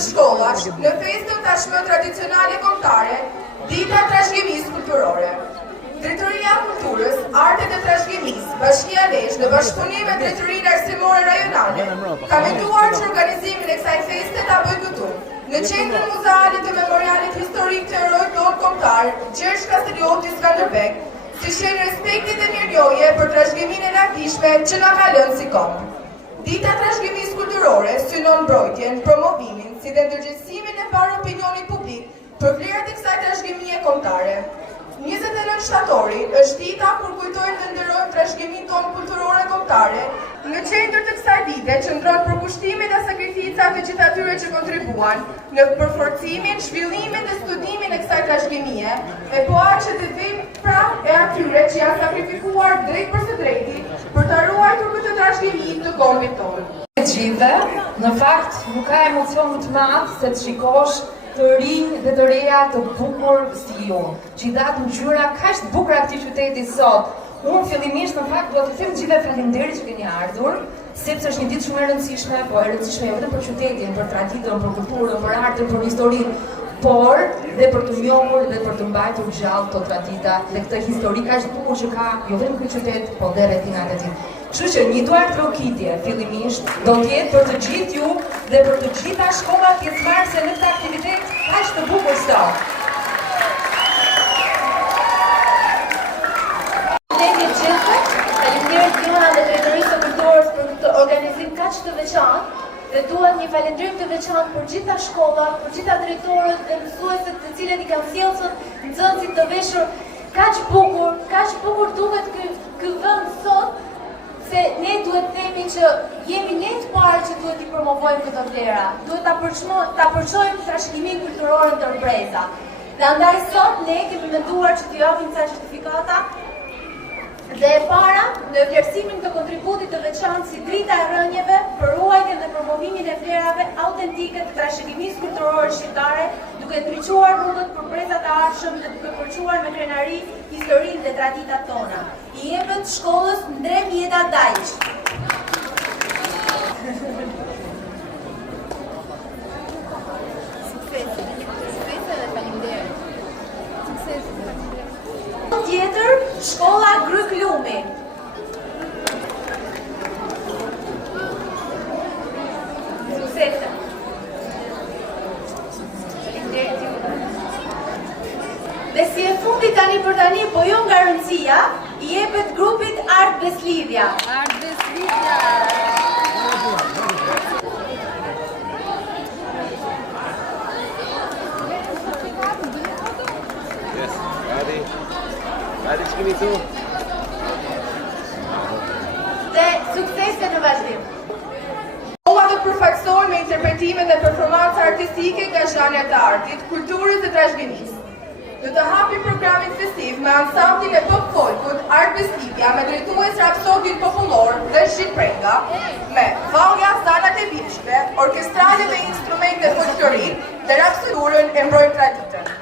Shkollash në festën tashmë tradicionale kombëtare, Dita e Trashëgimisë Kulturore. Drejtoria e Kulturës, Artet e Trashëgimisë, Bashkia Lezhë në bashkëpunim me Drejtorinë Arsimore Rajonale ka menduar që organizimin e kësaj feste ta bëjë këtu, në qendrën muzeale të memorialit historik të heroit tonë kombëtar, Gjergj Kastilioti Skënderbeg, si shenjë respekti dhe mirënjohje për trashëgiminë e lartishme që na ka lënë si kombë. Dita e Trashëgimisë Kulturore synon mbrojtjen, promovimin, si dhe ndërgjegjësimin e parë opinionit publik për vlerat e kësaj trashëgimie kombëtare. 29 shtatori është dita kur kujtojmë dhe nderojmë trashëgiminë tonë kulturore kombëtare. Në qendër të kësaj dite qëndron përkushtimet dhe sakrificat të gjithë atyre që kontribuan në përforcimin, zhvillimin dhe studimin e kësaj trashëgimie, e po aq që të vim pra e atyre që janë sakrifikuar drejt për së drejti për të ruajtur këtë trashëgimi të kombit tonë. Të gjithëve, në fakt nuk ka emocion më të madh se të shikosh të rinj dhe të reja të bukur si ju, që i datë ngjyra kaq të bukura këtij qyteti sot. Unë fillimisht në fakt do të them gjithëve faleminderit që keni ardhur, sepse është një ditë shumë e rëndësishme, po e rëndësishme jo vetëm për qytetin, për traditën, për kulturën, për artën, për historinë, por dhe për të njohur dhe për të mbajtur gjallë këto tradita dhe këtë histori kaq të bukur që ka jo vetëm ky qytet, po dhe rrethinat e tij. Kështu që një duar trokitje fillimisht do të jetë për të gjithë ju dhe për të gjitha shkollat pjesëmarrëse në këtë aktivitet kaq të bukur sot. Faleminderit Jona dhe Drejtorisë së Kulturës për këtë organizim kaq të veçantë dhe duhet një falënderim të veçantë për gjitha shkollat, për gjitha drejtorët dhe mësuesit të cilët i kanë sjellë sot nxënësit të veshur kaq bukur duket ky vend sot. Se ne duhet themi që jemi ne të parë që duhet i promovojmë këto vlera. Duhet ta përçojmë trashëgiminë kulturore ndërpreza. Dhe andaj sot ne kemi menduar që t'ju japim ca certifikata dhe e para në vlerësimin të kontributit të veçantë si drita e rënjeve për ruajtjen dhe promovimin e vlerave autentike të trashëgimisë kulturore shqiptare, duke ndriçuar rrugët për brezat e ardhshëm dhe duke përçuar me krenari historinë dhe traditat tona. I jepet shkollës Ndrem Jeta Dajç. Tjetër, shkolla Gryk Lumi. Suksese. Dhe si e fundit tani për tani, po jo nga rëndësia, i jepet grupit Art Beslidhja. Art Beslidhja. Dhe suksese në vazhdim. Shkolla do të përfaqësohen me interpretimet dhe performanca karakteristike nga zhanjat e artit, kulturës dhe trashëgimisë. Do të hapi programin festiv me ansamblin e pop folkut Art Bestivja me drejtues rapsodin popullor dhe Shqiprenga, me vallja zanat e vjeçme, orkestrale dhe instrumente folklorik dhe rapsodurën e mbrojnë traditën.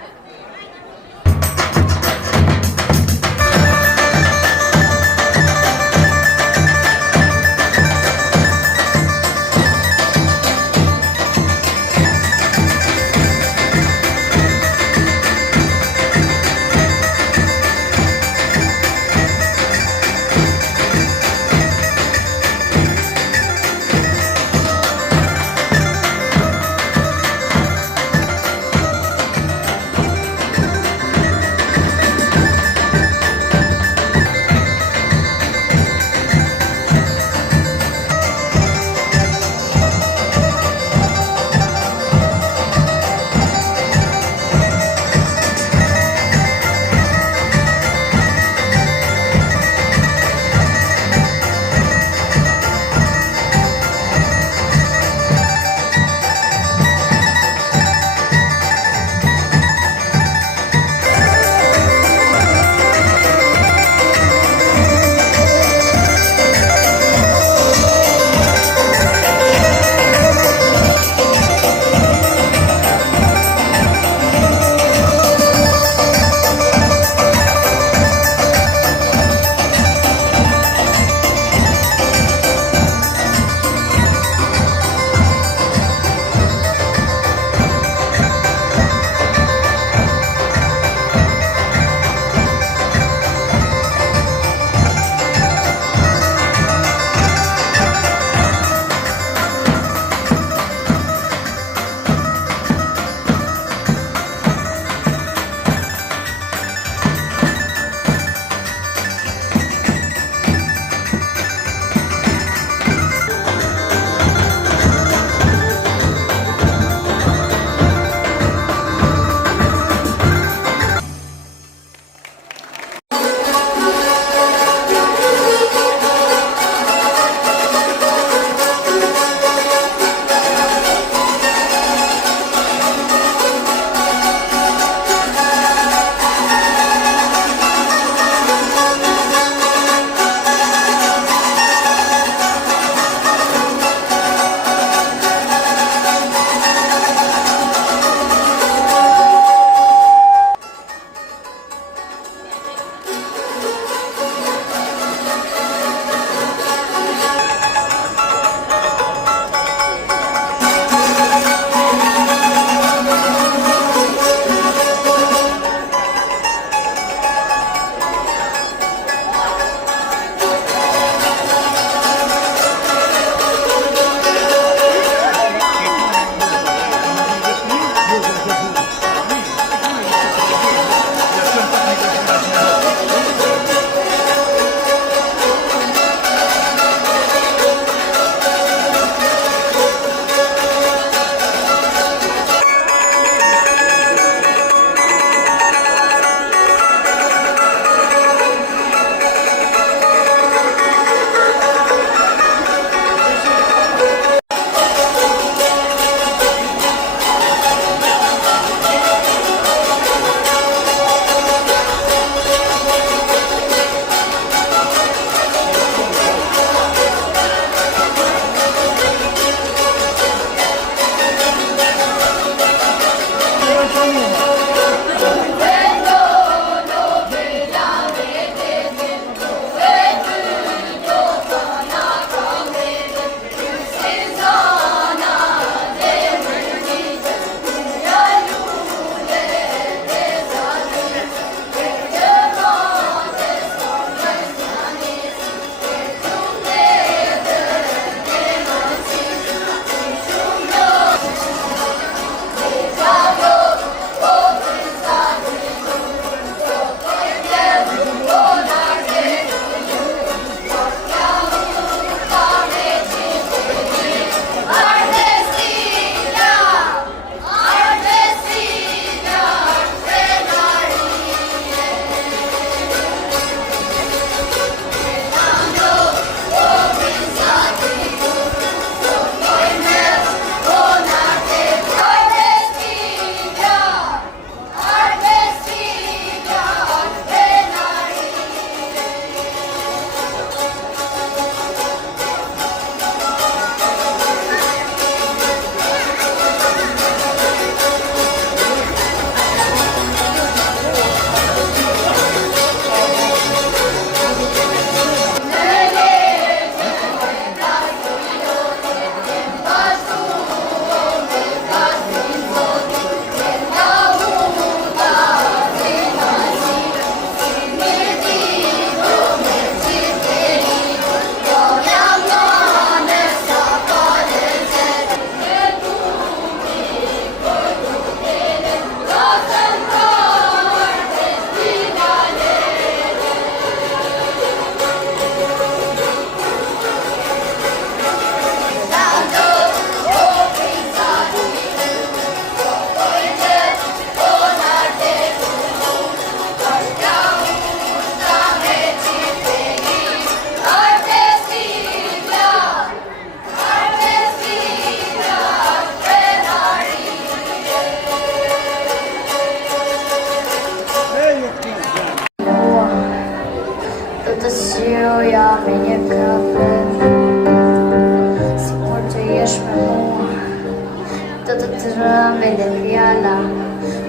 do të trembin dhe fjala.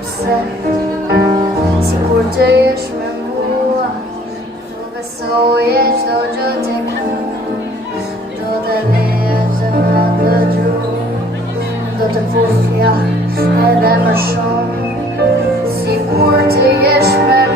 Pse, sikur të jesh me mua, do besoje çdo gjë tek unë, do të leje që nga dëgju, do të fusja edhe më shumë, sikur të jesh me